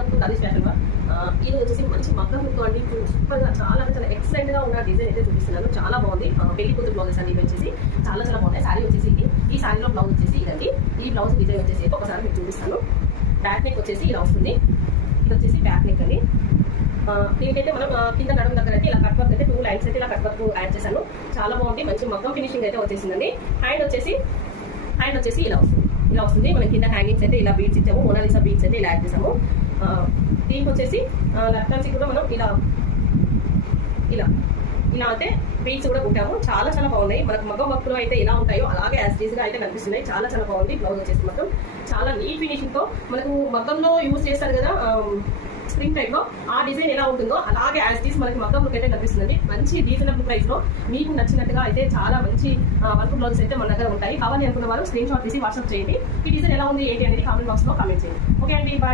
Welcome to నదీష్ fashion. ఇది వచ్చేసి మంచి మగ్గం లుక్ అండి. సూపర్ గా చాలా చాలా ఎక్సలెంట్ గా ఉన్న డిజైన్ అయితే చూపిస్తున్నాను. చాలా బాగుంది. పెళ్లి కూతురు బ్లౌజెస్ అండి ఇవి వచ్చేసి చాలా చాలా బాగున్నాయి. శారీ వచ్చేసి ఇది, ఈ శారీలో బ్లౌజ్ వచ్చేసి ఇదండి. ఈ బ్లౌజ్ డిజైన్ వచ్చేసి ఒకసారి మీకు చూపిస్తాను. బ్యాక్ నెక్ వచ్చేసి ఇలా వస్తుంది. ఇది వచ్చేసి బ్యాక్ నెక్ అండి. దీనికైతే మనం కింద నడుము దగ్గర అయితే ఇలా కట్ వర్క్ అయితే 2 లైన్స్ అయితే ఇలా కట్ వర్క్ యాడ్ చేశాను. చాలా బాగుంది. మంచి మగ్గం ఫినిషింగ్ అయితే వచ్చేసిందండి. హ్యాండ్ వచ్చేసి ఇలా వస్తుంది. మనం కింద హ్యాంగింగ్స్ అయితే ఇలా బీడ్స్ ఇచ్చాము. మోనాలిసా బీడ్స్ అయితే ఇలా యాడ్ చేసాము. దీనికి వచ్చేసి లెఫ్ట్ హ్యాండ్స్ కూడా మనం ఇలా అయితే బీడ్స్ కూడా కుట్టాము. చాలా చాలా బాగున్నాయి. మనకు మగ్గం వర్క్లు అయితే ఎలా ఉంటాయో అలాగే యాజ్ గా అయితే కనిపిస్తున్నాయి. చాలా చాలా బాగుంది. బ్లౌజ్ వచ్చేసి మొత్తం చాలా నీట్ ఫినిషింగ్ తో మనకు మగ్గంలో యూజ్ చేస్తారు కదా స్ప్రింగ్ టైప్ లో, ఆ డిజైన్ ఎలా ఉంటుందో అలాగే యాజ్ డీస్ మనకి మగ్గం లుక్ అయితే కనిపిస్తుంది. మంచి రీజనబుల్ ప్రైస్ లో మీకు నచ్చినట్టుగా అయితే చాలా మంచి వర్క్ బ్లౌజెస్ అయితే మన దగ్గర ఉంటాయి. కావాలి అనుకున్న వారు స్క్రీన్ షాట్ తీసి వాట్సాప్ చేయండి. ఈ డిజైన్ ఎలా ఉంది ఏంటి అనేది కామెంట్ బాక్స్ లో కామెంట్ చేయండి. ఓకే అండి, బాయ్.